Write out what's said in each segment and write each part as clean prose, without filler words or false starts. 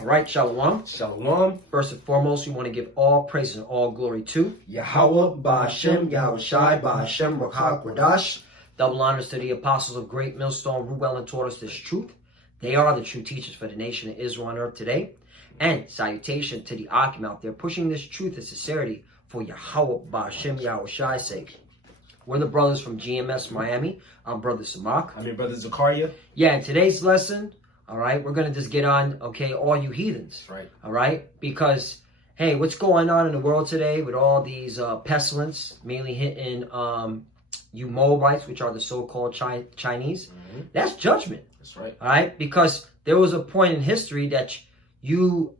All right, Shalom. Shalom. First and foremost, we want to give all praise and all glory to Yahweh, Ba'Hashem, Yahushai, Ba'Hashem, Rakah, Quadash. Double honors to the apostles of Great Millstone, who well and taught us this truth. They are the true teachers for the nation of Israel on earth today. And salutation to the Akim out there, pushing this truth and sincerity for Yahweh, Ba'Hashem, Yahushai's sake. We're the brothers from GMS Miami. I'm Brother Samak. I'm your brother Zakaria. Yeah, in today's lesson, all right, we're going to just get on, okay, all you heathens. That's right. All right? Because, hey, what's going on in the world today with all these pestilence, mainly hitting you Moabites, which are the so-called Chinese, that's judgment. That's right. All right? Because there was a point in history that you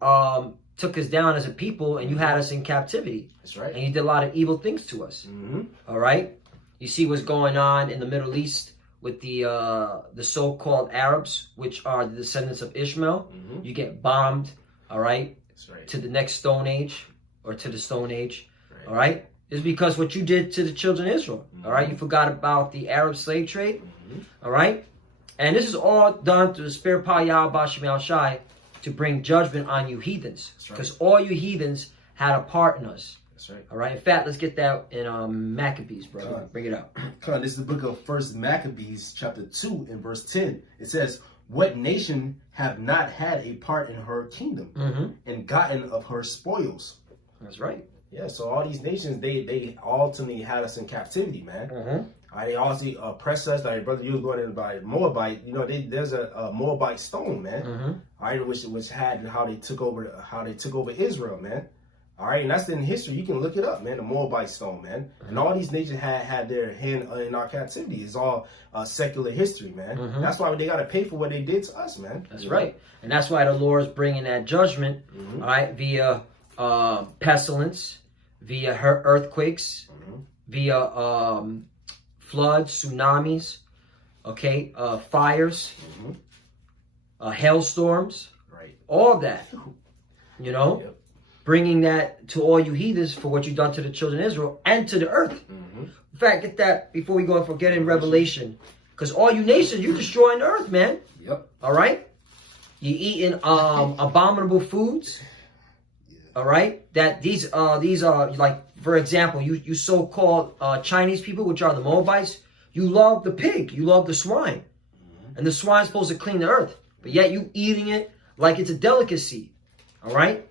took us down as a people and you had us in captivity. That's right. And you did a lot of evil things to us. All right? You see what's going on in the Middle East with the so-called Arabs, which are the descendants of Ishmael. You get bombed, all right, That's right. to the next Stone Age or to the Stone Age, Right. all right? It's because what you did to the children of Israel, all right? You forgot about the Arab slave trade, all right? And this is all done through the spirit power Yahweh Ba'Shem Yahushai to bring judgment on you heathens. That's right. Because all you heathens had a part in us. That's right. All right. In fact, let's get that in Maccabees, brother. Bring it up. This is the book of First Maccabees, chapter 2, and verse 10. It says, "What nation have not had a part in her kingdom and gotten of her spoils?" That's right. Yeah, so all these nations, they ultimately had us in captivity, man. They also oppressed us. Like, brother, you was going in by Moabite. You know, there's a Moabite stone, man. All right, which had how they took over Israel, man. All right, and that's in history. You can look it up, man. The Moabite stone, man. And all these nations had their hand in our captivity. It's all secular history, man. That's why they got to pay for what they did to us, man. That's right. And that's why the Lord is bringing that judgment, all right, via pestilence, via earthquakes, via floods, tsunamis, okay, fires, hailstorms, right? All that, you know. Yep. Bringing that to all you heathens for what you've done to the children of Israel and to the earth. In fact, get that before we go and forget in Revelation. Because all you nations, you're destroying the earth, man. Yep. All right? You're eating abominable foods. All right? That these are like, for example, you so-called Chinese people, which are the Moabites, you love the pig. You love the swine. And the swine's supposed to clean the earth. But yet you eating it like it's a delicacy. All right?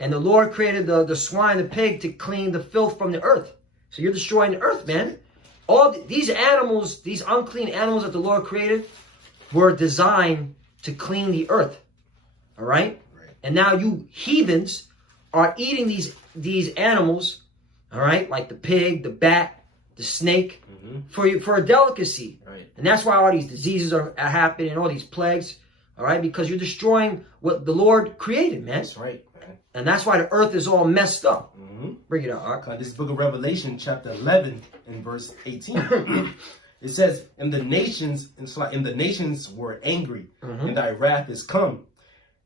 And the Lord created the swine, the pig, to clean the filth from the earth. So you're destroying the earth, man. All these animals, these unclean animals that the Lord created, were designed to clean the earth. All right? And now you heathens are eating these animals, all right, like the pig, the bat, the snake, for a delicacy. Right. And that's why all these diseases are happening, all these plagues, all right, because you're destroying what the Lord created, man. That's right. And that's why the earth is all messed up. Bring it up. All right? This is book of Revelation, chapter 11, and verse 18. It says, "And the nations were angry, and thy wrath is come,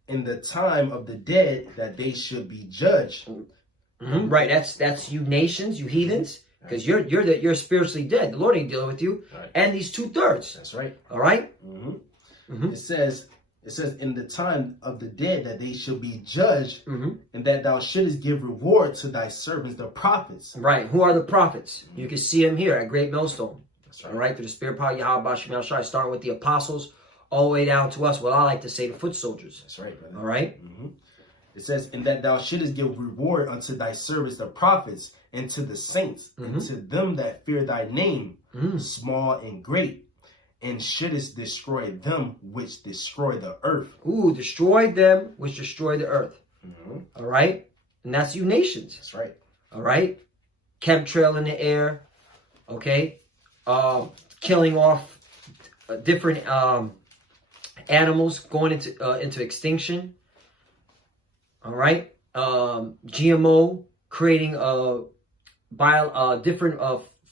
in the time of the dead, that they should be judged." Right. That's you nations, you heathens, because you're spiritually dead. The Lord ain't dealing with you. Right. And these 2/3. That's right. All right. It says, "In the time of the dead, that they shall be judged, and that thou shouldest give reward to thy servants, the prophets." Right. Who are the prophets? You can see them here at Great Millstone. That's right. All right. Through the spirit power Yahweh Ba'Shem Yahushai, starting with the apostles, all the way down to us. What I like to say, the foot soldiers. That's right, brother. All right. It says, "And that thou shouldest give reward unto thy servants, the prophets, and to the saints, and to them that fear thy name, small and great, and shouldest destroy them which destroy the earth." Ooh, destroy them which destroy the earth. All right. And that's you nations. That's right. All right. Chemtrail in the air. Okay. Killing off different animals, going into extinction. All right. GMO, creating different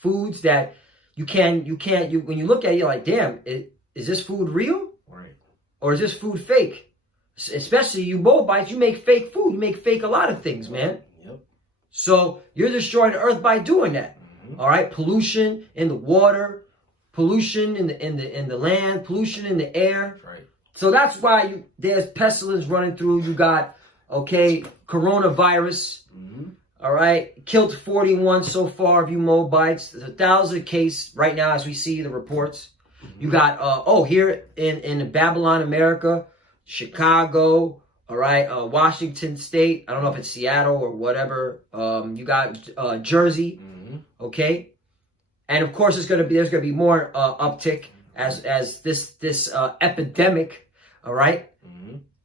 foods that you when you look at it, you're like, damn, is this food real? Right. Or is this food fake? Especially you Moabites, you make fake food. You make fake a lot of things, man. Yep. So you're destroying the earth by doing that. All right. Pollution in the water, pollution in the land, pollution in the air. Right. So that's why there's pestilence running through. You got, okay, coronavirus. All right. Killed 41 so far of you Moabites. There's 1,000 case right now as we see the reports. You got, here in Babylon, America, Chicago, all right, Washington State. I don't know if it's Seattle or whatever. You got Jersey, okay? And of course, there's gonna be more uptick as this epidemic, all right,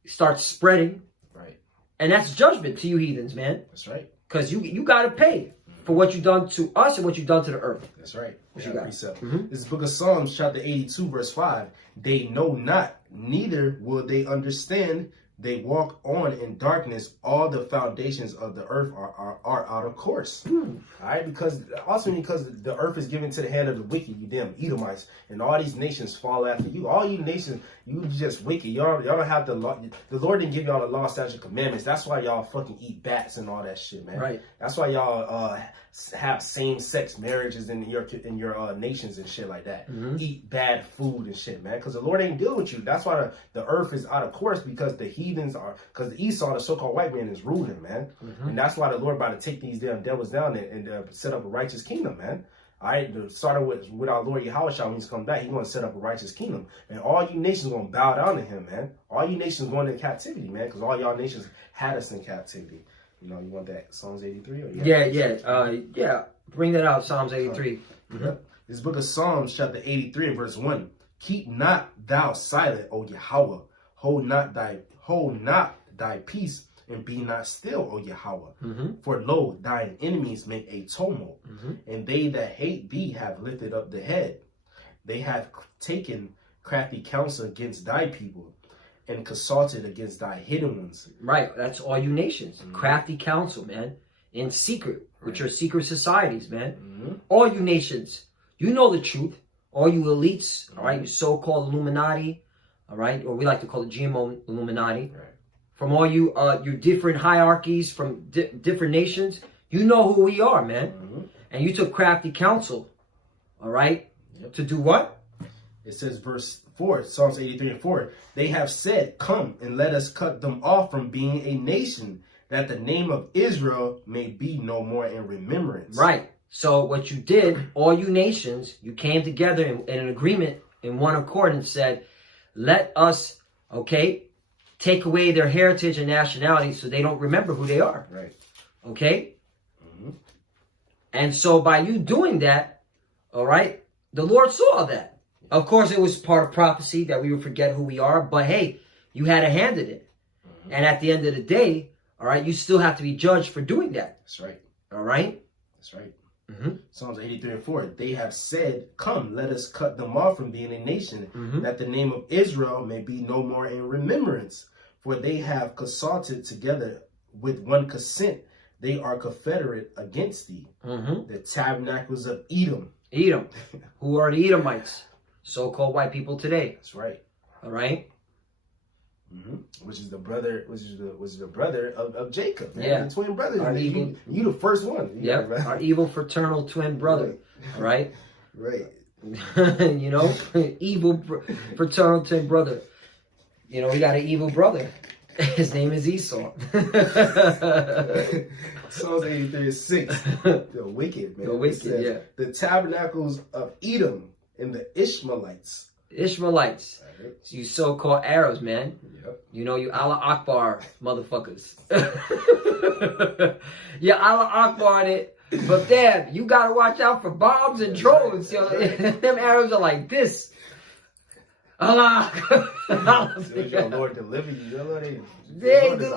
starts spreading. Right. And that's judgment to you heathens, man. That's right. Because you got to pay for what you've done to us and what you've done to the earth. That's right. What you got? Precept. This is Book of Psalms, chapter 82, verse 5. They know not, neither will they understand. They walk on in darkness. All the foundations of the earth are out of course. All right, because the earth is given to the hand of the wicked, you damn Edomites, and all these nations fall after you. All you nations, you just wicked. Y'all don't have the law. The Lord didn't give y'all the law, statute, commandments. That's why y'all fucking eat bats and all that shit, man. Right. That's why y'all have same-sex marriages in your nations and shit like that. Eat bad food and shit, man. Because the Lord ain't deal with you. That's why the earth is out of course, because the heathens are, because the Esau, the so-called white man, is ruling, man. And that's why the Lord about to take these damn devils down and set up a righteous kingdom, man. All right, starting with our Lord Yahushua, when he's come back, he's going to set up a righteous kingdom. And all you nations going to bow down to him, man. All you nations going into captivity, man, because all y'all nations had us in captivity. You know, you want that Psalms 83? Or yeah. Bring that out, Psalms 83. This book of Psalms, chapter 83 and verse 1. Keep not thou silent, O Yahweh. Hold not thy peace, and be not still, O Yahweh. For lo, thine enemies make a tumult, and they that hate thee have lifted up the head. They have taken crafty counsel against thy people, and consulted against thy hidden ones. Right, that's all you nations. Crafty counsel, man. In secret, with your secret societies, man. All you nations, you know the truth. All you elites, all right, you so-called Illuminati, all right, or we like to call it GMO Illuminati. From all you different hierarchies from different nations, you know who we are, man. And you took crafty counsel, all right, to do what? It says verse 4, Psalms 83 and 4. They have said, come and let us cut them off from being a nation, that the name of Israel may be no more in remembrance. Right. So what you did, all you nations, you came together in an agreement in one accord and said, let us, okay, take away their heritage and nationality so they don't remember who they are. Right. Okay? And so by you doing that, all right, the Lord saw that. Of course, it was part of prophecy that we would forget who we are, but hey, you had a hand in it. And at the end of the day, all right, you still have to be judged for doing that. That's right. All right? That's right. Psalms 83 and 4. They have said, come, let us cut them off from being a nation, that the name of Israel may be no more in remembrance. For they have consulted together with one consent. They are confederate against thee. The tabernacles of Edom. Edom. Who are the Edomites? So-called white people today. That's right. All right? Which is the brother, was the brother of Jacob, man. Yeah, the twin brother. You the first one. Yep, our evil fraternal twin brother. Right. Right. You know, evil fraternal twin brother. You know, we got an evil brother. His name is Esau. Psalms 83 is 6. The wicked, man. The wicked, says, the tabernacles of Edom and the Ishmaelites. Ishmaelites. Right. You so-called Arabs, man. Yep. You know, you Allah Akbar motherfuckers. You Allah Akbar it. But damn, you gotta watch out for bombs and drones. Yo. Them Arabs are like this. Allah. Your Lord deliver you.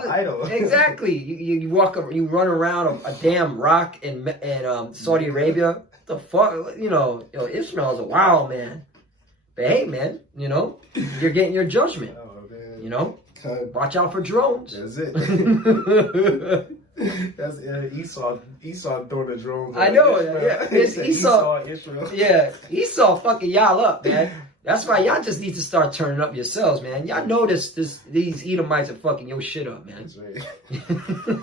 Idol. Exactly. You run around a damn rock in Saudi Arabia. What the fuck? You know, Ishmael's a wild man. But hey, man, you know, you're getting your judgment. Oh, man. You know, watch out for drones. That's it. That's Esau throwing the drones. I know. Yeah, it's Esau. Israel. Yeah, Esau fucking y'all up, man. That's why y'all just need to start turning up yourselves, man. Y'all notice these Edomites are fucking your shit up, man. That's right.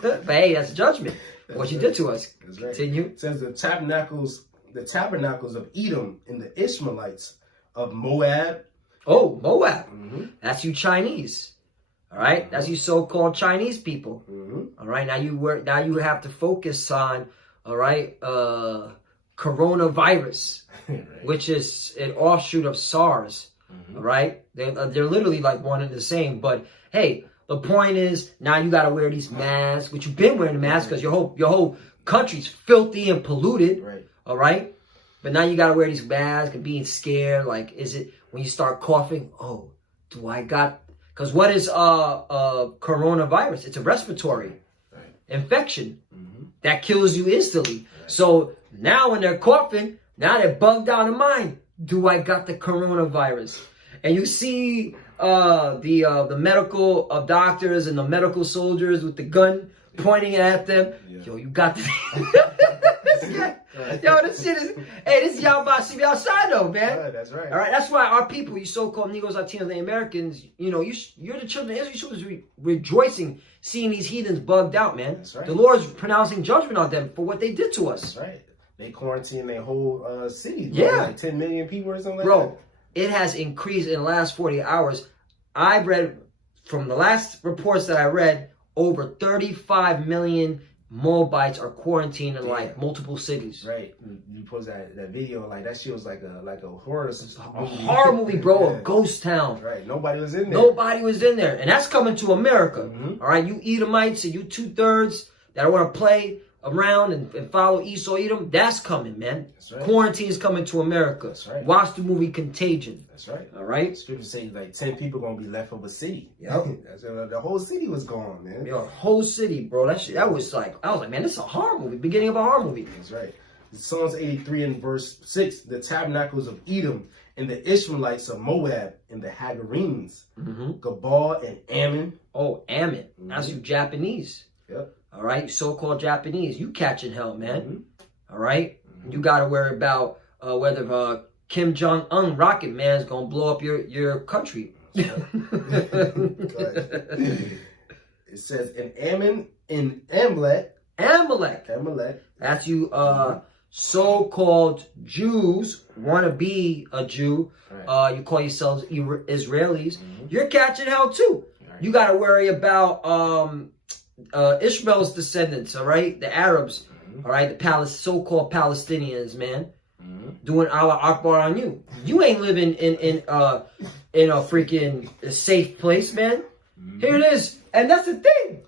But hey, that's judgment. What you did to us. That's right. Continue. It says the tabernacles of Edom and the Ishmaelites of Moab. Oh, Moab. That's you Chinese. All right, that's you so-called Chinese people. All right, now you have to focus on, all right, coronavirus, right, which is an offshoot of SARS. All right, they're literally like one and the same. But hey, the point is now you got to wear these masks, which you've been wearing the mask because your whole country's filthy and polluted. Right. All right, but now you got to wear these masks and being scared. Like, is it when you start coughing? Oh, do I got? Because what is coronavirus? It's a respiratory infection that kills you instantly. So now when they're coughing, now they're bugged out of mind. Do I got the coronavirus? And you see the medical doctors and the medical soldiers with the gun pointing at them. Yeah. Yo, you got the... Yo, this shit is... Hey, this is y'all about to see me outside though, man. Yeah, that's right. All right, that's why our people, you so-called Negroes, Latinos, and Americans, you know, you're the children of Israel. You should be rejoicing seeing these heathens bugged out, man. That's right. The Lord's pronouncing judgment on them for what they did to us. That's right. They quarantined their whole city. Yeah. Like 10 million people or something like that. Bro, it has increased in the last 40 hours. I read, from the last reports that I read, over 35 million Moabites are quarantined in like multiple cities. Right. You post that video, like that shit was like a horror movie. A horror movie, bro. A ghost town. Right. Nobody was in there. Nobody was in there. And that's coming to America. All right. You Edomites and you 2/3 that want to play around and follow Esau Edom, that's coming, man. That's right. Quarantine is coming to America. That's right. Watch the movie Contagion. That's right. All right. Scripture says like 10 people gonna be left of a city. Yep. The whole city was gone, man. Yo, whole city, bro. That was like, I was like, man, this is a horror movie. Beginning of a horror movie. That's right. Psalms 83 and verse 6, the tabernacles of Edom and the Ishmaelites of Moab and the Hagarenes, Gabal and Ammon. Oh, Ammon. That's you Japanese. Yep. All right, so-called Japanese, you catching hell, man. All right, you got to worry about whether Kim Jong-un rocket man's gonna blow up your country. It says in Ammon, in Amalek. That's you so-called Jews want to be a Jew. Right. You call yourselves Israelis. You're catching hell too. Right. You got to worry about Ishmael's descendants, all right? The Arabs, all right? The so-called Palestinians, man. Doing Allah Akbar on you. You ain't living in a freaking safe place, man. Here it is. And that's the thing.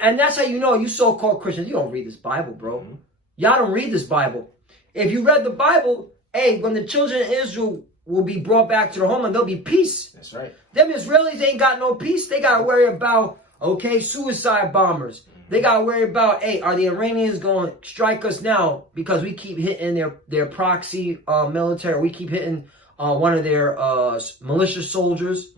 And that's how you know you so-called Christians. You don't read this Bible, bro. Y'all don't read this Bible. If you read the Bible, hey, when the children of Israel will be brought back to their homeland, there'll be peace. That's right. Them Israelis ain't got no peace. They got to worry about, okay, suicide bombers. They got to worry about, hey, are the Iranians going to strike us now because we keep hitting their proxy military. We keep hitting one of their militia soldiers.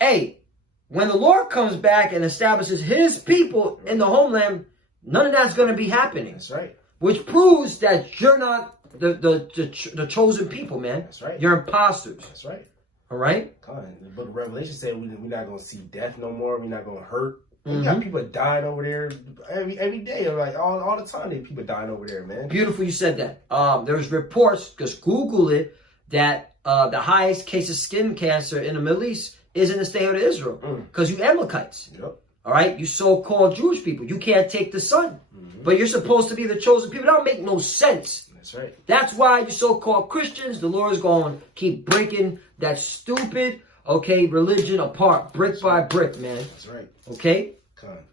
Hey, when the Lord comes back and establishes his people in the homeland, none of that's going to be happening. That's right. Which proves that you're not the chosen people, man. That's right. You're imposters. That's right. All right? God, the book of Revelation said we're not going to see death no more. We're not going to hurt. We got people dying over there every day, like all the time. There people dying over there, man. Beautiful, you said that. There's reports, just Google it, that the highest case of skin cancer in the Middle East is in the state of Israel, because you Amalekites. Yep. All right, you so-called Jewish people, you can't take the sun, but you're supposed to be the chosen people. That don't make no sense. That's right. That's why you so-called Christians, the Lord is going to keep breaking that stupid, religion apart, brick by brick, man. That's right. Okay?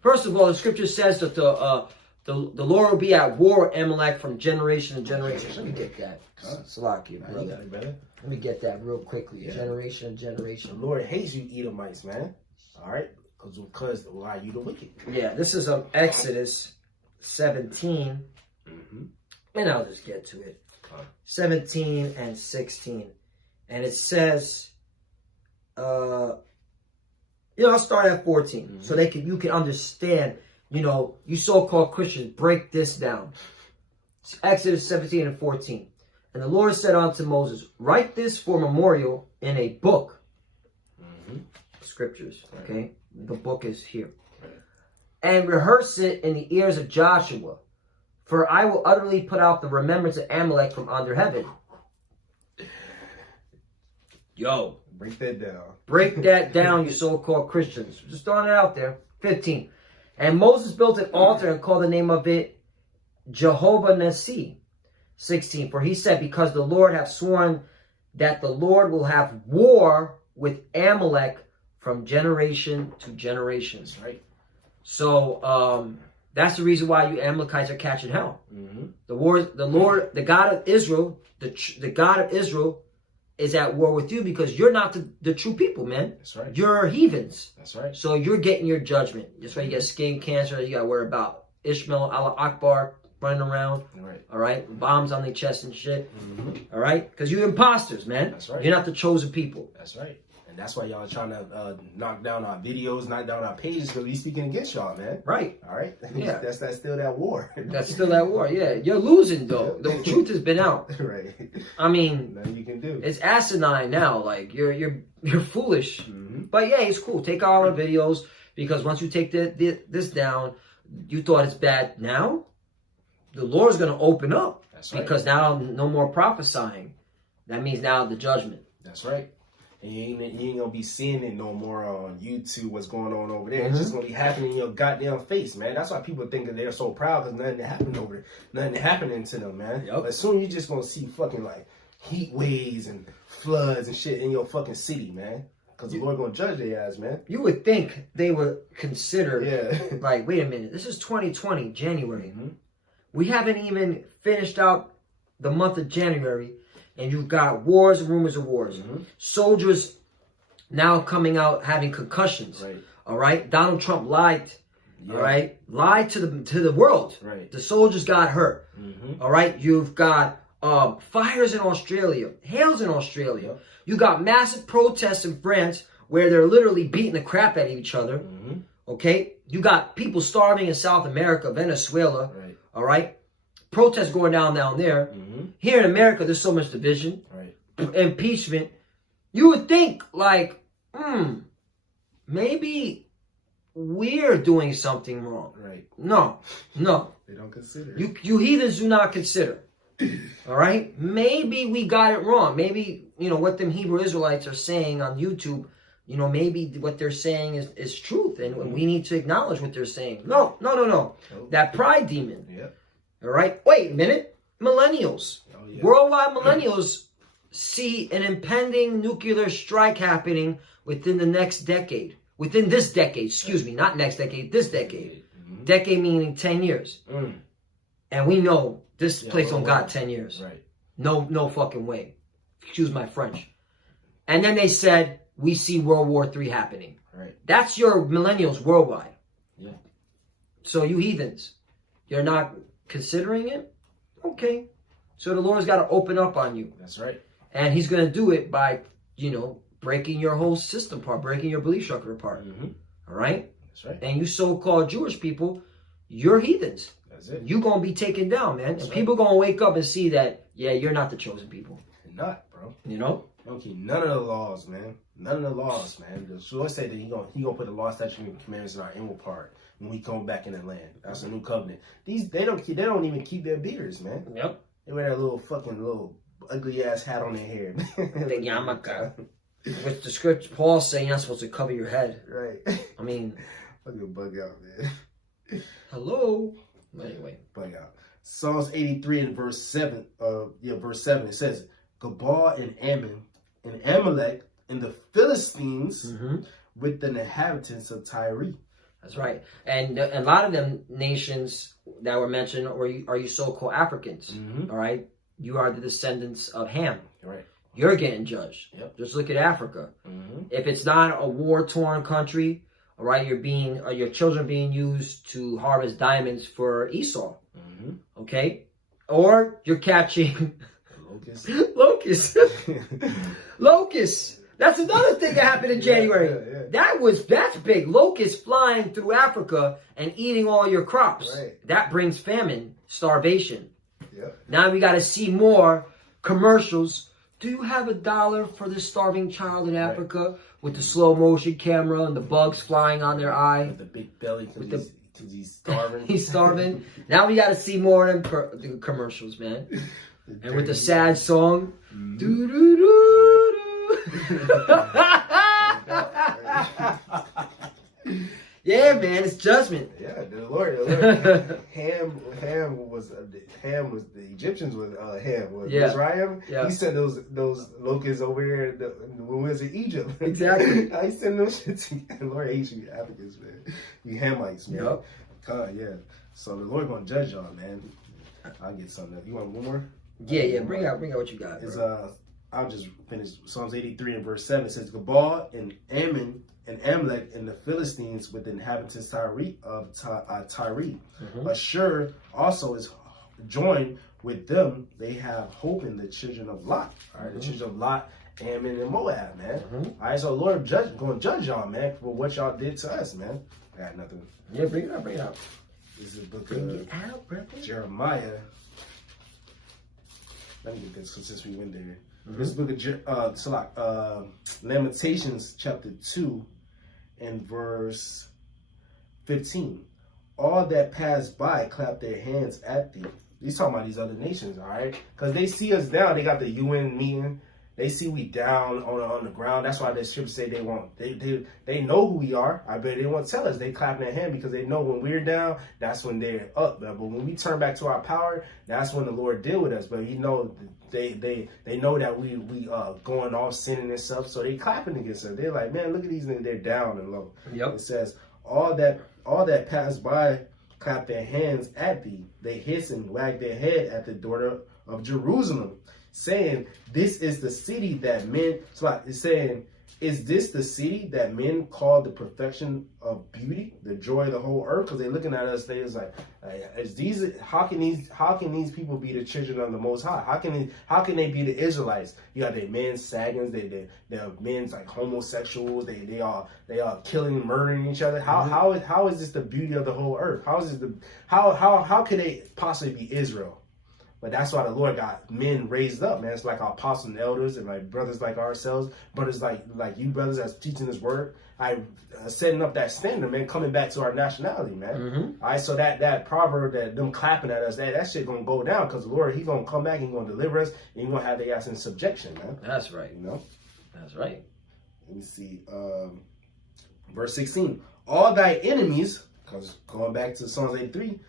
First of all, the scripture says that the Lord will be at war with Amalek from generation to generation. Let me get that. Salakia, brother. Let me get that real quickly. Yeah. Generation to generation. The Lord hates you Edomites, man. All right? Because why you the wicked? Yeah, this is Exodus 17. And I'll just get to it. 17 and 16. And it says, I'll start at 14 so you can understand, you so-called Christians, break this down. It's Exodus 17 and 14. And the Lord said unto Moses, write this for memorial in a book. Scriptures, okay? The book is here. And rehearse it in the ears of Joshua. For I will utterly put out the remembrance of Amalek from under heaven. Yo, Break that down. Break that down, you so-called Christians. Just throwing it out there. 15. And Moses built an altar and called the name of it Jehovah Nissi. 16. For he said, because the Lord hath sworn that the Lord will have war with Amalek from generation to generation. That's right. So that's the reason why you Amalekites are catching hell. The Lord, the God of Israel, the God of Israel is at war with you because you're not the true people, man. That's right. You're heathens. That's right. So you're getting your judgment. That's why you get skin cancer. You got to worry about Ishmael, Allah Akbar running around. Right. All right. Bombs on their chest and shit. All right. Because you're imposters, man. That's right. You're not the chosen people. That's right. And that's why y'all trying to knock down our videos, knock down our pages, because we speaking against y'all, man. Right. All right. Yeah. That's still that war. That's still that war. Yeah. You're losing, though. The truth has been out. Right. I mean, nothing you can do. It's asinine now. Like you're foolish. But yeah, it's cool. Take all our videos because once you take this down, you thought it's bad. Now the Lord's going to open up. That's right. Because now no more prophesying. That means now the judgment. That's right. And you ain't gonna be seeing it no more on YouTube. What's going on over there? It's just gonna be happening in your goddamn face, man. That's why people think that they're so proud because nothing happened over there. Nothing happening to them, man. Yep. But soon you're just gonna see fucking like heat waves and floods and shit in your fucking city, man. Because the Lord gonna judge their ass, man. You would think they would consider, like, wait a minute, this is 2020, January. We haven't even finished out the month of January, and you've got wars and rumors of wars. Soldiers now coming out having concussions. Right. All right. Donald Trump lied. Yeah. All right. Lied to the world. Right. The soldiers got hurt. All right. You've got fires in Australia, hails in Australia. You got massive protests in France where they're literally beating the crap out of each other. Okay. You got people starving in South America, Venezuela. Right. All right. Protests going down there. Here in America, there's so much division, impeachment. You would think, like, maybe we're doing something wrong. Right. No. They don't consider. You heathens do not consider. All right? Maybe we got it wrong. Maybe, what them Hebrew Israelites are saying on YouTube, maybe what they're saying is truth, and we need to acknowledge what they're saying. No. That pride demon. Yep. All right? Wait a minute. Millennials. Worldwide millennials see an impending nuclear strike happening within the next decade. Within this decade, excuse me, not next decade, this decade. Decade meaning 10 years. And we know this place don't got 10 years. Right. No fucking way. Excuse my French. And then they said, we see World War III happening. Right. That's your millennials worldwide. Yeah. So you heathens, you're not considering it? Okay. So the Lord's got to open up on you. That's right. And he's going to do it by, breaking your whole system apart, breaking your belief structure apart. All right? That's right. And you so-called Jewish people, you're heathens. That's it. You're going to be taken down, man. And people going to wake up and see that, you're not the chosen people. You're not, bro. You know? You don't keep none of the laws, man. None of the laws, man. The Lord said that he gonna put the law, statutes, and commandments in our inward part when we come back in the land. That's a new covenant. They don't even keep their beards, man. Yep. They wear that little ugly ass hat on their head. The yarmulke. Which the script Paul saying you're not supposed to cover your head. Right. I mean, fucking bug out, man. Hello. Anyway, bug out. Psalms 83 and verse 7. Verse 7. It says, Gabal and Ammon and Amalek and the Philistines with the inhabitants of Tyre. That's right. And a lot of them nations that were mentioned are you so-called Africans. All right. You are the descendants of Ham. Right. You're getting judged. Yep. Just look at Africa. If it's not a war-torn country, all right, your children being used to harvest diamonds for Esau. Okay. Or you're catching locusts. Locusts. That's another thing that happened in January. That's big. Locusts flying through Africa and eating all your crops. Right. That brings famine, starvation. Yep. Now we got to see more commercials. Do you have $1 for this starving child in Africa with the slow motion camera and the bugs flying on their eye? With the big belly because he's starving. He's starving. Now we got to see more of them commercials, man. And with the sad song. Yeah, man, it's judgment. Yeah, the Lord. Ham was the Egyptians was Ham was Mizraim. Yeah. He sent those locusts over here when we was in Egypt. Exactly. He sent those shit to the Lord hates you Africans, man. You Hamites, man. Yep. God, yeah. So the Lord gonna judge y'all, man. I'll get something. You want one more? Yeah. Bring out what you got. I'll just finish. Psalms 83 and verse 7 says, Gabal and Ammon and Amalek and the Philistines with the inhabitants of Tyre. Ashur also is joined with them. They have hope in the children of Lot. All right, the children of Lot, Ammon, and Moab, man. All right, so the Lord gonna judge y'all, man, for what y'all did to us, man. I got nothing. Yeah, bring it out. This is the book Bring of it out, brother. Jeremiah. Let me get this since we went there. This book of Lamentations, chapter 2, and verse 15. All that pass by clap their hands at thee. He's talking about these other nations, all right? Because they see us down. They got the UN meeting. They see we down on the ground. That's why the scriptures say they know who we are. I bet they won't tell us. They clapping their hand because they know when we're down, that's when they're up. But when we turn back to our power, that's when the Lord deal with us. But you know, they know that we going off sinning and stuff, so they clapping against us. They're like, man, look at these niggas. They're down and low. Yep. It says all that pass by clap their hands at thee. They hiss and wag their head at the daughter of Jerusalem, saying, this is the city that men, it's saying, is this the city that men call the perfection of beauty, the joy of the whole earth? Because they're looking at us, they was like, how can these people be the children of the Most High? How can they be the Israelites? You got their men saggins, they're men's like homosexuals, they are killing and murdering each other. How is this the beauty of the whole earth? How could they possibly be Israel? But that's why the Lord got men raised up, man. It's like our apostles and elders and like brothers like ourselves, brothers like you brothers that's teaching this word. Setting up that standard, man, coming back to our nationality, man. All right, so that proverb that them clapping at us, that shit gonna go down because the Lord, he gonna come back, he gonna deliver us, and he gonna have their ass in subjection, man. That's right. You know? That's right. Let me see. Verse 16. All thy enemies, because going back to Psalms 83,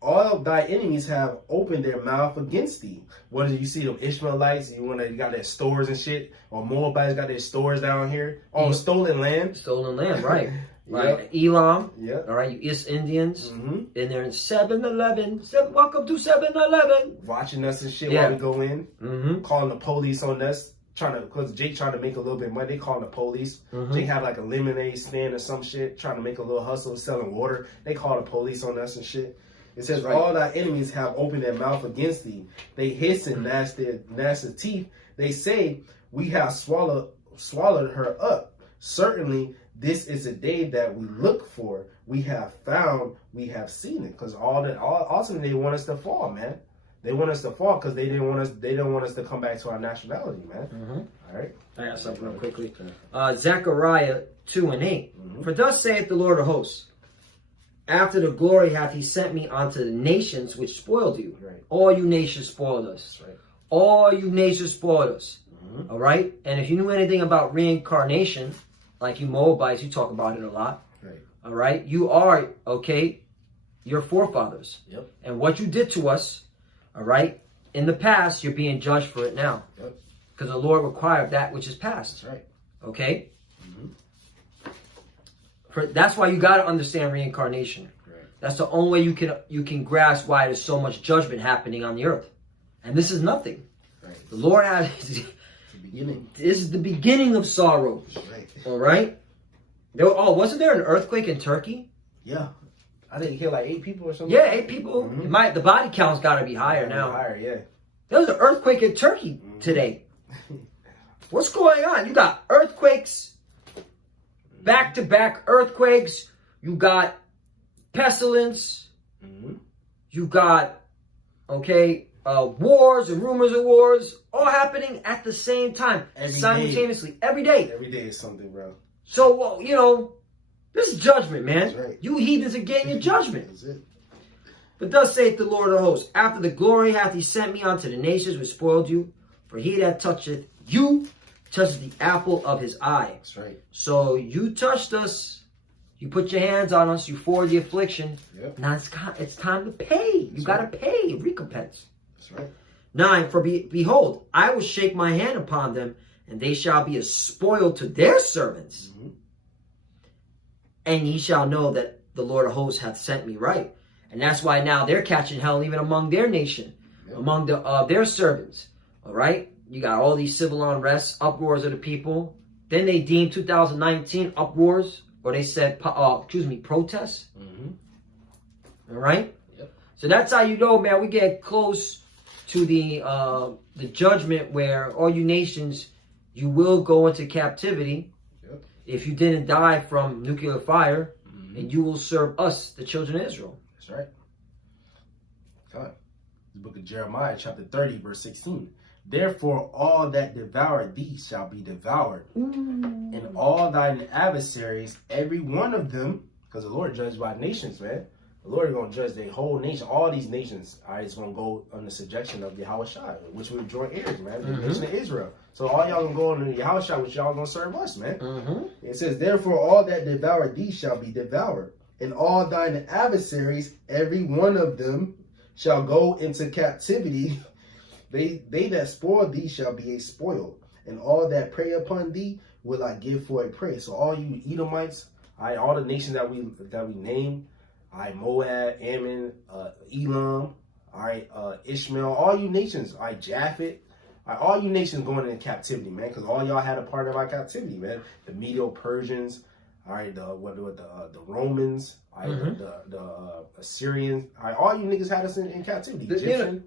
all of thy enemies have opened their mouth against thee. What did you see? Them Ishmaelites, they got their stores and shit, or Moabites got their stores down here. Oh, stolen land. Stolen land, right. Right. Elam. Yeah. All right, you East Indians. In there in 7-Eleven. Welcome to 7-Eleven. Watching us and shit while we go in. Calling the police on us. Because Jake trying to make a little bit of money, they calling the police. Jake had like a lemonade stand or some shit, trying to make a little hustle, selling water. They call the police on us and shit. It says, all thy enemies have opened their mouth against thee. They hiss and gnash their teeth. They say, we have swallowed her up. Certainly, this is a day that we look for. We have found, we have seen it. Because ultimately, they want us to fall, man. They want us to fall because they don't want us to come back to our nationality, man. All right. I got something real quickly. Zechariah 2:8. For thus saith the Lord of hosts, after the glory hath he sent me unto the nations which spoiled you. Right. All you nations spoiled us. That's right. All you nations spoiled us. All right? And if you knew anything about reincarnation, like you Moabites, you talk about it a lot. Right. All right? You are, okay, your forefathers. Yep. And what you did to us, all right, in the past, you're being judged for it now. Yep. Because the Lord required that which is past. That's right. Okay? That's why you got to understand reincarnation. Right. That's the only way you can grasp why there's so much judgment happening on the earth. And this is nothing. Right. The Lord has... The beginning. This is the beginning of sorrow. Right. All right? Wasn't there an earthquake in Turkey? Yeah. I think he killed like 8 people or something. Yeah, 8 people. The body count's got to be higher now. Higher, yeah. There was an earthquake in Turkey today. What's going on? You got earthquakes, back-to-back earthquakes. You got pestilence. You got, wars and rumors of wars all happening at the same time, simultaneously, every day. Every day is something, bro. So, this is judgment, man. That's right. You heathens are getting your judgment. That's it. But thus saith the Lord of hosts, after the glory hath he sent me unto the nations which spoiled you, for he that toucheth you touches the apple of his eye. That's right. So you touched us. You put your hands on us. You forward the affliction. Yep. Now it's time to pay. You got to pay recompense. That's right. 9, for behold, I will shake my hand upon them, and they shall be a spoil to their servants. Mm-hmm. And ye shall know that the Lord of hosts hath sent me right. And that's why now they're catching hell even among their nation, among their servants. All right? You got all these civil unrests, uproars of the people. Then they deemed 2019 uproars, or they said, protests. Mm-hmm. All right? Yep. So that's how you know, man, we get close to the judgment where all you nations, you will go into captivity. Yep. If you didn't die from nuclear fire, Mm-hmm. and you will serve us, the children of Israel. That's right. God. The book of Jeremiah, chapter 30, verse 16. Therefore, all that devour thee shall be devoured, and all thine adversaries, every one of them, because the Lord judges by nations, man. The Lord is going to judge the whole nation. All these nations are just going to go under subjection of Yahweh Shai, which we're joint heirs, man. The nation of Israel. So all y'all going to go under Yahweh Shai, which y'all going to serve us, man. It says, therefore, all that devour thee shall be devoured, and all thine adversaries, every one of them, shall go into captivity. They that spoil thee shall be a spoil, and all that prey upon thee will I give for a prey. So all you Edomites, all the nations that we name, Moab, Ammon, Elam, Ishmael, all you nations, Japhet, all you nations going into captivity, man, because all y'all had a part of our captivity, man. The Medo-Persians, the Romans, the Assyrians, all you niggas had us in captivity.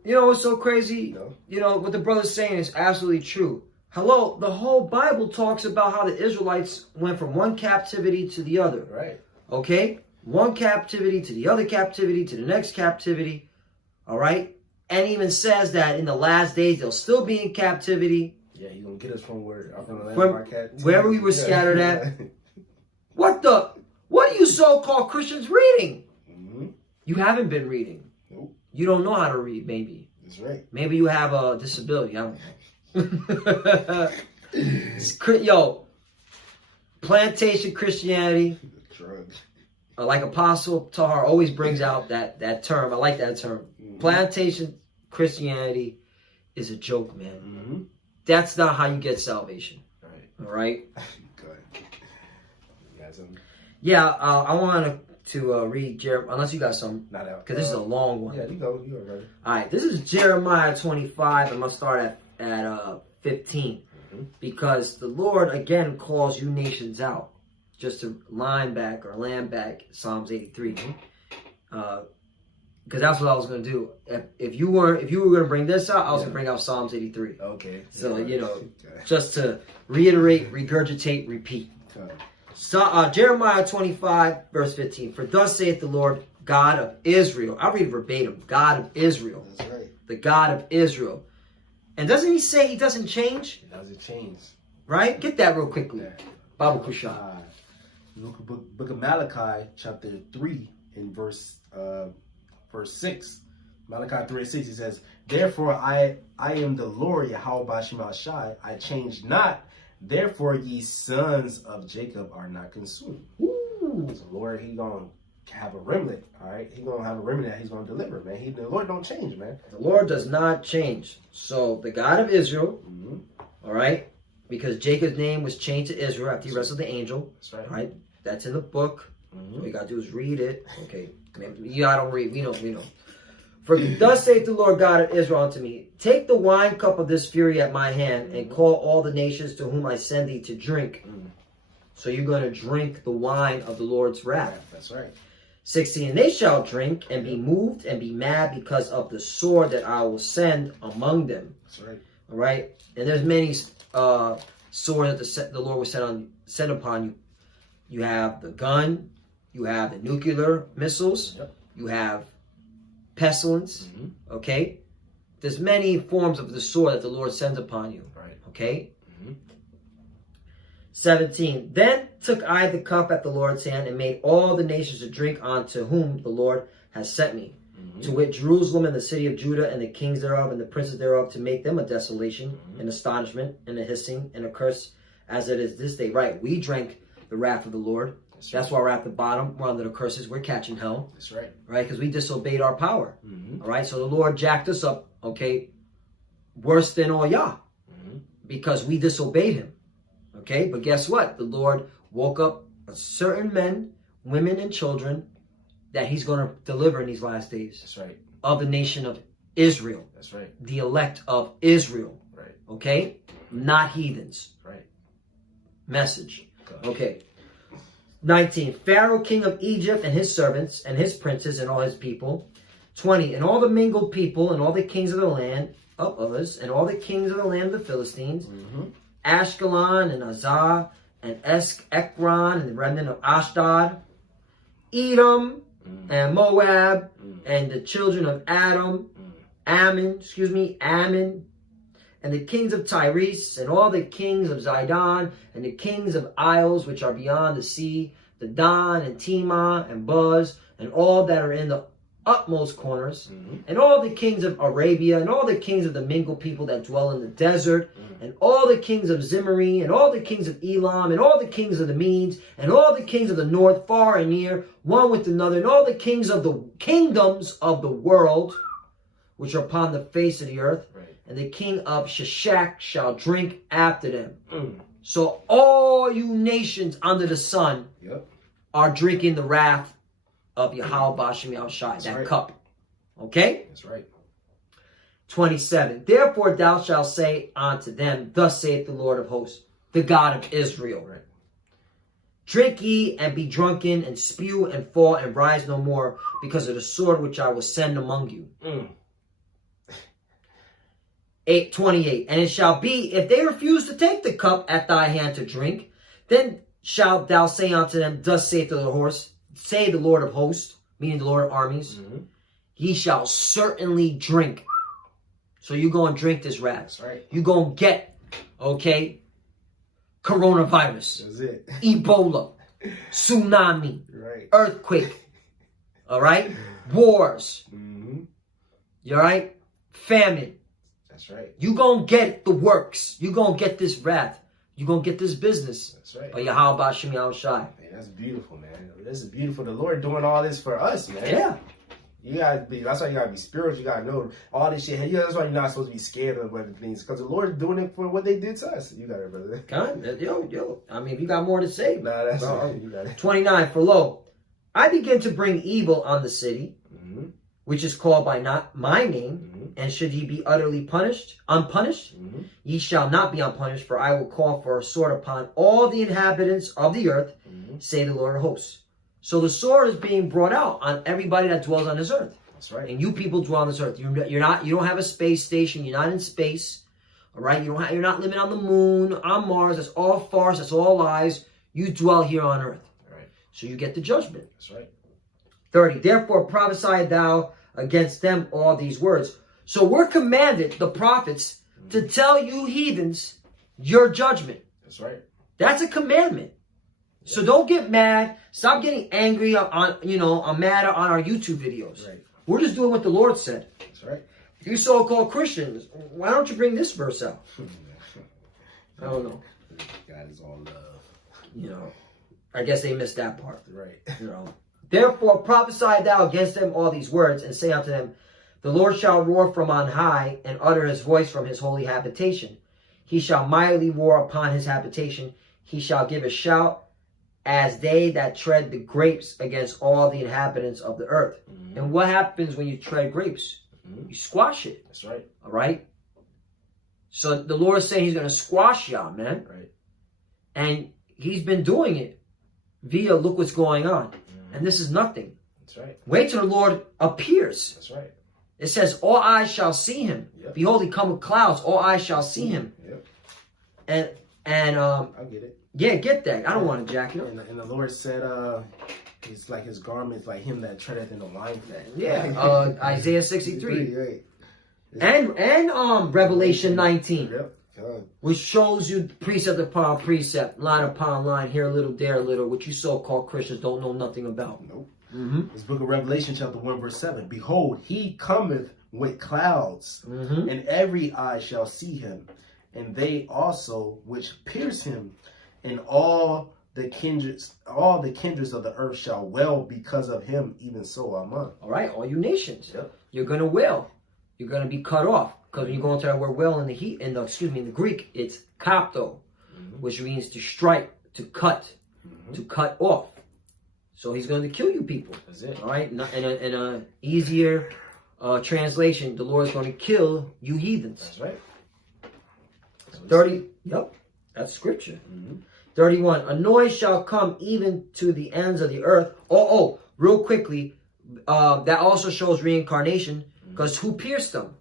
You know what's so crazy? You know what the brother's saying is absolutely true. Hello, the whole Bible talks about how the Israelites went from one captivity to the other. Right. Okay? One captivity to the other captivity to the next captivity. All right? And even says that in the last days they'll still be in captivity. Yeah, he's going to get us from wherever we were scattered at. What are you so-called Christians reading? You haven't been reading. Nope. You don't know how to read, maybe. That's right. Maybe you have a disability. I don't know. Yo, plantation Christianity. Drugs. Like Apostle Tahar always brings out that term. I like that term. Plantation Christianity is a joke, man. That's not how you get salvation. Right. All right? Good. You got something? Yeah, I wanted to read Jeremiah, unless you got some. Not out. Because this is a long one. Yeah, you go. You go, right. All right, this is Jeremiah 25. I'm going to start at 15. Because the Lord, again, calls you nations out. Just to land back Psalms 83. Because that's what I was going to do. If you were going to bring this out, I was going to bring out Psalms 83. Okay. So, just to reiterate, regurgitate, repeat. Okay. So, Jeremiah 25, verse 15. For thus saith the Lord God of Israel. I'll read verbatim. God of Israel. That's right. The God of Israel. And doesn't he say he doesn't change? It doesn't change. Right? Get that real quickly. Yeah. Bible Kushah. Book of Malachi, chapter 3, in verse 6. Malachi 3 and 6, he says, therefore I am the Lord, Yahweh Bashim Shai, I change not, therefore ye sons of Jacob are not consumed. Ooh. So Lord, he going to have a remnant, all right? He going to have a remnant that he's going to deliver, man. The Lord don't change, man. The Lord does not change. So the God of Israel, all right? Because Jacob's name was changed to Israel after he wrestled the angel. That's right. Right? That's in the book. So all you got to do is read it. Okay. Maybe I don't read. We know. For thus saith the Lord God of Israel unto me, take the wine cup of this fury at my hand, and call all the nations to whom I send thee to drink. So you're going to drink the wine of the Lord's wrath. That's right. 16, and they shall drink and be moved and be mad because of the sword that I will send among them. That's right. All right. And there's many swords that the Lord will send upon you. You have the gun, you have the nuclear missiles, you have pestilence, okay? There's many forms of the sword that the Lord sends upon you, okay? 17, then took I the cup at the Lord's hand and made all the nations to drink unto whom the Lord has sent me. to wit, Jerusalem and the city of Judah and the kings thereof and the princes thereof, to make them a desolation, an astonishment, and a hissing, and a curse, as it is this day. Right, we drank the wrath of the Lord. That's why we're at the bottom. We're under the curses. We're catching hell. That's right. Right, because we disobeyed our power. All right, so the Lord jacked us up, okay, worse than all y'all, because we disobeyed him. Okay, but guess what? The Lord woke up certain men, women, and children that he's going to deliver in these last days. That's right. Of the nation of Israel. That's right. The elect of Israel. Right. Okay? Not heathens. Right. Message. Okay. 19. Pharaoh, king of Egypt, and his servants, and his princes, and all his people. 20. And all the mingled people, and all the kings of the land of Uz, and all the kings of the land of the Philistines, Ashkelon, and Azar, and Ekron, and the remnant of Ashdod, Edom, and Moab, and the children of Ammon, and the kings of Tyrese, and all the kings of Zidon, and the kings of Isles, which are beyond the sea, the Don, and Tema, and Buz, and all that are in the utmost corners, and all the kings of Arabia, and all the kings of the mingled people that dwell in the desert, and all the kings of Zimri, and all the kings of Elam, and all the kings of the Medes, and all the kings of the north, far and near, one with another, and all the kings of the kingdoms of the world, which are upon the face of the earth, and the king of Sheshach shall drink after them. So all you nations under the sun are drinking the wrath of Yahweh Bashem Yahushai, that cup. Okay? That's right. 27. Therefore thou shalt say unto them, thus saith the Lord of hosts, the God of Israel. Right. Drink ye and be drunken, and spew and fall and rise no more, because of the sword which I will send among you. 28. And it shall be, if they refuse to take the cup at thy hand to drink, then shalt thou say unto them, thus saith the Lord of hosts, meaning the Lord of armies, ye shall certainly drink. So you go and drink this wrath. That's right. You go and get, okay, coronavirus. That's it. Ebola. Tsunami. Right. Earthquake. All right? Wars. You all right? Famine. That's right. You gonna get the works. You gonna get this wrath. You gonna get this business. That's right. By Yahweh Bashem Yahushai. Man, that's beautiful, man. This is beautiful. The Lord doing all this for us, man. Yeah. You gotta be. That's why you gotta be spiritual. You gotta know all this shit. Yeah, that's why you're not supposed to be scared of other things, because the Lord's doing it for what they did to us. You got it, brother. Yo. I mean, if you got more to say, nah, that's it. You got it. 29. For lo, I begin to bring evil on the city, which is called by not my name, and should ye be utterly unpunished, ye shall not be unpunished, for I will call for a sword upon all the inhabitants of the earth, say the Lord of hosts. So the sword is being brought out on everybody that dwells on this earth. That's right. And you people dwell on this earth. You don't have a space station. You're not in space. All right. You're not living on the moon, on Mars. That's all farce. That's all lies. You dwell here on earth. Right. So you get the judgment. That's right. 30. Therefore prophesy thou against them all these words. So we're commanded, the prophets, to tell you heathens your judgment. That's right. That's a commandment. So don't get mad. Stop getting angry I'm mad on our YouTube videos. Right. We're just doing what the Lord said. That's right. You so-called Christians, why don't you bring this verse out? I don't know. God is all love. I guess they missed that part. Right. Therefore prophesy thou against them all these words, and say unto them, the Lord shall roar from on high, and utter his voice from his holy habitation. He shall mightily roar upon his habitation. He shall give a shout as they that tread the grapes against all the inhabitants of the earth. And what happens when you tread grapes? You squash it. That's right. All right? So the Lord is saying he's going to squash y'all, man. Right. And he's been doing it via look what's going on. And this is nothing. That's right. Wait till the Lord appears. That's right. It says, all eyes shall see him. Yep. Behold, he come with clouds. All eyes shall see him. Yep. And I get it. Yeah, get that. I don't want a jacket. And the Lord said, it's like his garments, like him that treadeth in the winepress. Yeah, Isaiah 63. Right. And Revelation 19. Yep. Which shows you precept upon precept, line upon line, here a little, there a little, which you so-called Christians don't know nothing about. Nope. This book of Revelation, chapter 1, verse 7. Behold, he cometh with clouds, and every eye shall see him, and they also which pierce him, and all the kindreds of the earth shall wail because of him, even so, amen. All right, all you nations, you're gonna wail. You're gonna be cut off, because when you go into that word wail in the Greek, it's kapto, which means to strike, to cut off. So he's going to kill you people. That's it. All right, in a easier translation, the Lord is going to kill you heathens. That's right. 30. Yep, that's scripture. 31. A noise shall come even to the ends of the earth. Real quickly, that also shows reincarnation, because who pierced them?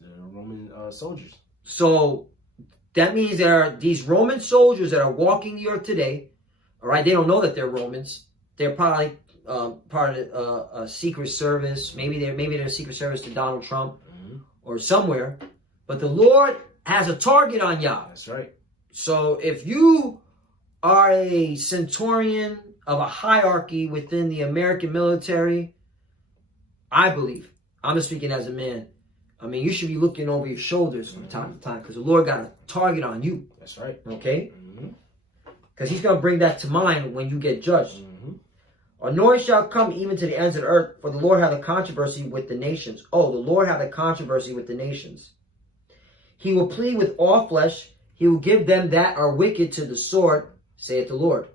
The Roman soldiers. So that means there are these Roman soldiers that are walking the earth today. All right, they don't know that they're Romans. They're probably part of a secret service. Maybe they're a secret service to Donald Trump or somewhere. But the Lord has a target on y'all. That's right. So if you are a centurion of a hierarchy within the American military, I believe, I'm just speaking as a man, I mean, you should be looking over your shoulders from time to time, because the Lord got a target on you. That's right. Okay? Because he's going to bring that to mind when you get judged. A noise shall come even to the ends of the earth, for the Lord hath a controversy with the nations. Oh, the Lord hath a controversy with the nations. He will plead with all flesh. He will give them that are wicked to the sword, saith the Lord.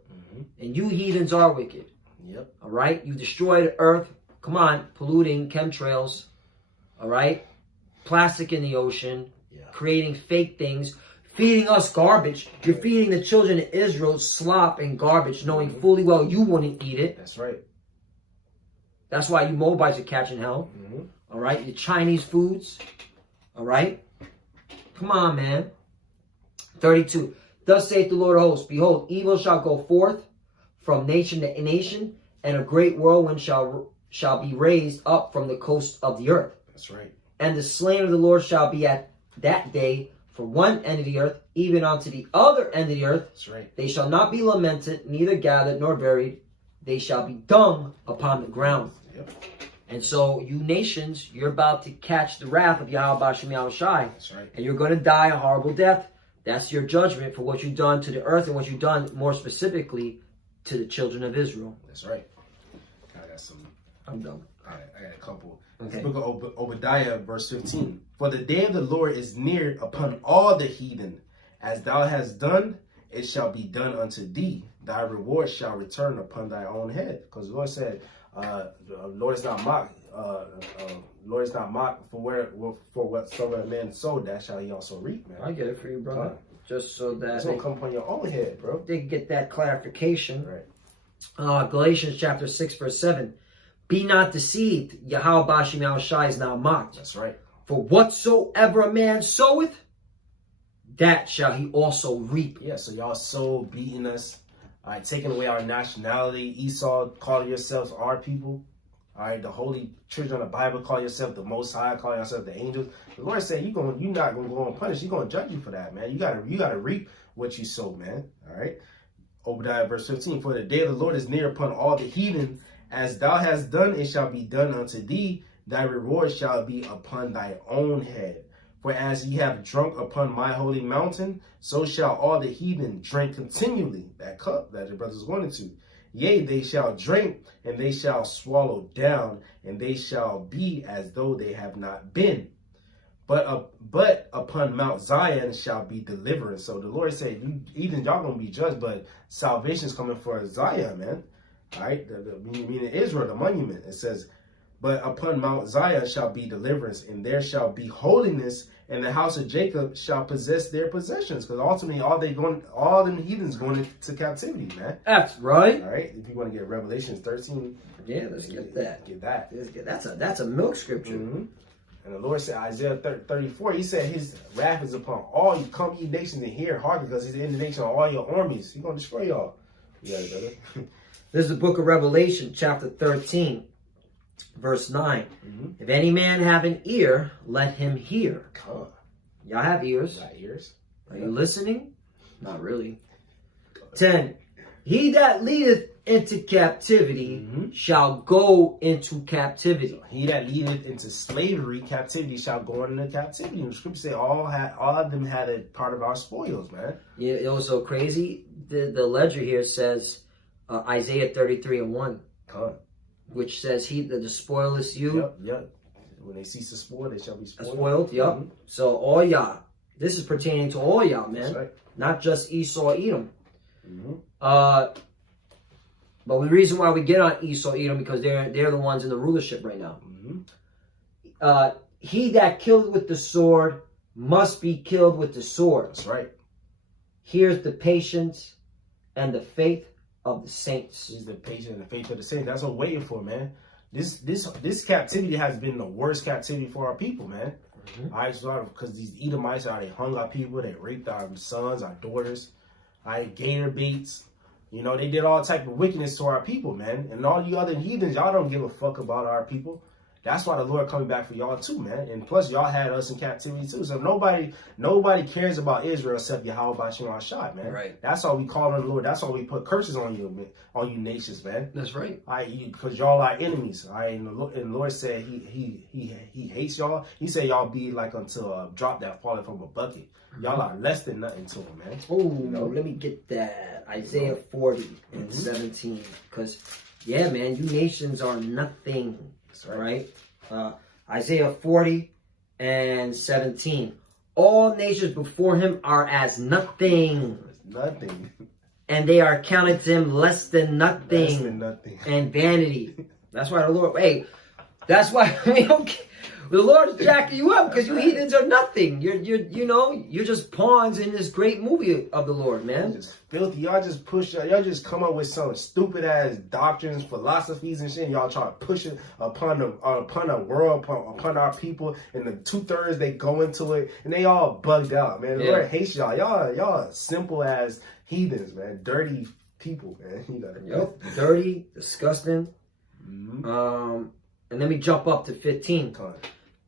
And you heathens are wicked. Yep. All right? You destroy the earth. Come on, polluting, chemtrails. All right? Plastic in the ocean. Creating fake things. Feeding us garbage. You're feeding the children of Israel slop and garbage, knowing fully well you wouldn't eat it. That's right. That's why you Moabites are catching hell. All right? Your Chinese foods. All right? Come on, man. 32. Thus saith the Lord of hosts, behold, evil shall go forth from nation to nation, and a great whirlwind shall be raised up from the coast of the earth. That's right. And the slain of the Lord shall be at that day from one end of the earth, even unto the other end of the earth. That's right. They shall not be lamented, neither gathered nor buried. They shall be dung upon the ground. Yep. And so, you nations, you're about to catch the wrath of Yahweh Bashim Yahushai. That's right. And you're going to die a horrible death. That's your judgment for what you've done to the earth and what you've done more specifically to the children of Israel. That's right. I got some. I'm done. I got a couple. Okay. Book of Obadiah, verse 15. For the day of the Lord is near upon all the heathen. As thou hast done, it shall be done unto thee. Thy reward shall return upon thy own head. Because the Lord said, Lord is not mocked. Lord is not mocked for whatsoever a man sowed, that shall he also reap, man. I get it for you, brother. Just so that it's gonna come upon your own head, bro. They can get that clarification. Right. Galatians chapter 6, verse 7. Be not deceived, Yahweh Bashim Yahushai is now mocked. That's right. For whatsoever a man soweth, that shall he also reap. Yeah, so y'all so beating us, all right, taking away our nationality. Esau, calling yourselves our people. All right, the holy children of the Bible, call yourself the Most High, call yourself the angels. The Lord said, you're not gonna go unpunished. He's gonna judge you for that, man. You gotta reap what you sow, man. All right. Obadiah verse 15. For the day of the Lord is near upon all the heathen. As thou hast done, it shall be done unto thee. Thy reward shall be upon thy own head. For as ye have drunk upon my holy mountain, so shall all the heathen drink continually. That cup that your brothers wanted to. Yea, they shall drink, and they shall swallow down, and they shall be as though they have not been. But upon Mount Zion shall be deliverance. So the Lord said, you heathens, y'all gonna be judged, but salvation's coming for Zion, man. All right, meaning Israel, the monument. It says, but upon Mount Zion shall be deliverance, and there shall be holiness, and the house of Jacob shall possess their possessions. Because ultimately, all them heathens going into captivity, man. That's right. All right, if you want to get Revelation 13, yeah, let's get that. Get that. That's a milk scripture. And the Lord said, Isaiah 34, he said his wrath is upon all you. Come ye nations and hear, hearken, because he's the indignation of all your armies. He's going to destroy y'all. You got it, brother. This is the book of Revelation, chapter 13, verse 9. If any man have an ear, let him hear. Y'all have ears. Got ears. Are you listening? Not really. 10. He that leadeth into captivity shall go into captivity. He that leadeth into slavery, captivity shall go into captivity. And the scripture say all of them had a part of our spoils, man. Yeah, it was so crazy. The ledger here says Isaiah 33:1, which says the spoil is you. Yep. When they cease to spoil, they shall be spoiled. Spoiled, yep. So all y'all. This is pertaining to all y'all, man. That's right. Not just Esau, Edom. But the reason why we get on Esau, Edom, because they're the ones in the rulership right now. He that killed with the sword must be killed with the sword. That's right. Here's the patience and the faith of the saints. Here's the patience and the faith of the saints. That's what we're waiting for, man. This captivity has been the worst captivity for our people, man. I started because these Edomites they hung our people, they raped our sons, our daughters, gator baits. You know, they did all type of wickedness to our people, man. And all you other heathens, y'all don't give a fuck about our people. That's why the Lord coming back for y'all too, man. And plus, y'all had us in captivity too. So nobody cares about Israel except Yahweh Bashim Shot, man. Right. That's why we call on the Lord. That's why we put curses on you nations, man. That's right. Because y'all are enemies. And the Lord said he hates y'all. He said y'all be like unto a drop that falling from a bucket. Y'all are less than nothing to him, man. Oh, no, let me get that. Isaiah 40 and 17. Because, yeah, man, you nations are nothing. That's right. Isaiah 40 and 17. All nations before him are as nothing. Nothing. And they are counted to him less than nothing. Less than nothing. And vanity. That's why the Lord, that's why we don't care. The Lord is jacking you up because you heathens are nothing. You're just pawns in this great movie of the Lord, man. You're just filthy. Y'all just y'all just come up with some stupid ass doctrines, philosophies and shit. Y'all try to push it upon the world, upon our people, and the 2/3 they go into it, and they all bugged out, man. The Lord hates y'all. Y'all simple as heathens, man. Dirty people, man. Dirty, disgusting. And then we jump up to 15.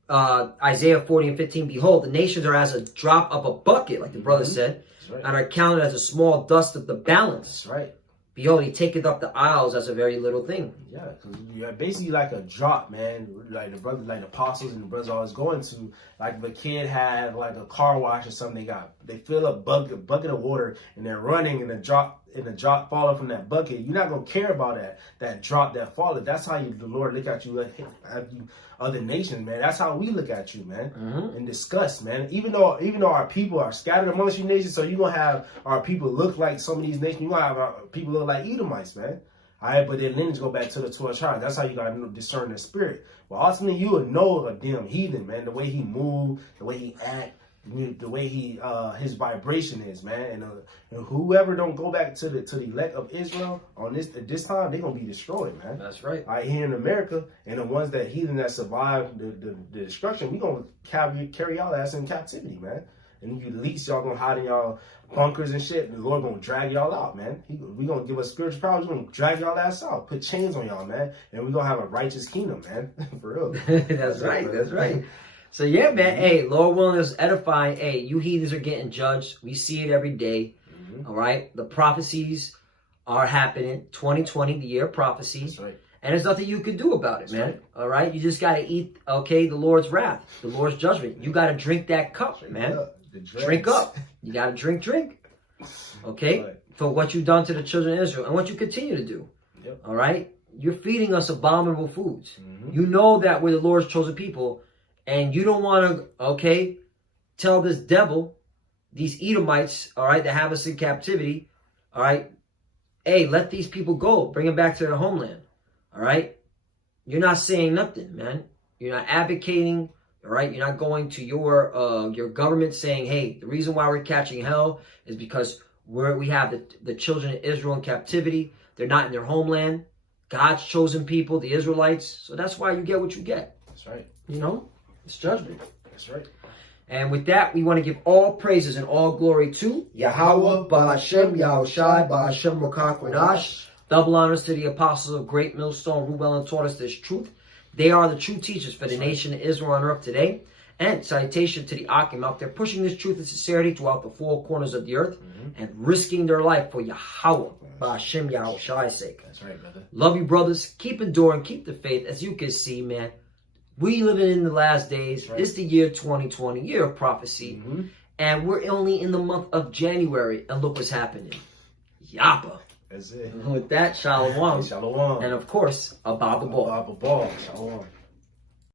Isaiah 40 and 15. Behold, the nations are as a drop of a bucket, like the brother said, and are counted as a small dust of the balance. That's right. Behold, he taketh up the isles as a very little thing. Yeah, because you're basically like a drop, man. Like the brothers, like the apostles and the brothers always going to. Like if a kid had like a car wash or something, they fill a bucket of water and they're running and the drop falling from that bucket. You're not gonna care about that drop that falling. That's how the Lord look at you, other nations, man. That's how we look at you, man. In disgust, man. Even though our people are scattered amongst you nations, so you're gonna have our people look like some of these nations. You're gonna have our people look like Edomites, man. All right, but their lineage go back to the 12 tribes. That's how you gotta discern their spirit. Well, ultimately, you would know a damn heathen, man. The way he move, the way he act, the way his vibration is, man. And whoever don't go back to the elect of Israel at this time, they're gonna be destroyed, man. That's right. All right, here in America, and the ones that heathen that survive the destruction, we gonna carry y'all ass in captivity, man. And you least y'all gonna hide in y'all bunkers and shit, and the Lord gonna drag y'all out, man. We gonna give us spiritual power. We're gonna drag y'all ass out, put chains on y'all, man, and we gonna have a righteous kingdom, man. For real. That's right. That's right. So yeah, man. Hey, Lord willing, is edifying. Hey, you heathens are getting judged. We see it every day. All right, the prophecies are happening. 2020, the year of prophecies. That's right. And there's nothing you can do about it, man. Right. All right, you just gotta eat. Okay, the Lord's wrath, the Lord's judgment. You gotta drink that cup, man. Drink up. You gotta drink. Okay, for what you've done to the children of Israel and what you continue to do. All right, you're feeding us abominable foods. You know that we're the Lord's chosen people. And you don't want to, tell this devil, these Edomites, all right, that have us in captivity, all right, hey, let these people go. Bring them back to their homeland, all right? You're not saying nothing, man. You're not advocating, all right? You're not going to your government saying, hey, the reason why we're catching hell is because we have the children of Israel in captivity. They're not in their homeland. God's chosen people, the Israelites. So that's why you get what you get. That's right. It's judgment. That's right. And with that, we want to give all praises and all glory to Yahweh, Ba'ashem, Yahushai, Ba'ashem, Rokah, Kodash. Double honors to the apostles of Great Millstone, who well and taught us this truth. They are the true teachers for the nation of Israel on earth today. And salutation to the Akim out there pushing this truth and sincerity throughout the four corners of the earth and risking their life for Yahweh, Ba'Shem Yahweh Shai's sake. That's right, brother. Love you, brothers. Keep enduring. Keep the faith. As you can see, man, we living in the last days. Right. It's the year 2020, year of prophecy. And we're only in the month of January. And look what's happening. Yappa. That's it. With that, shalom. Shalom. And of course, about the ball. Ball. Shalom.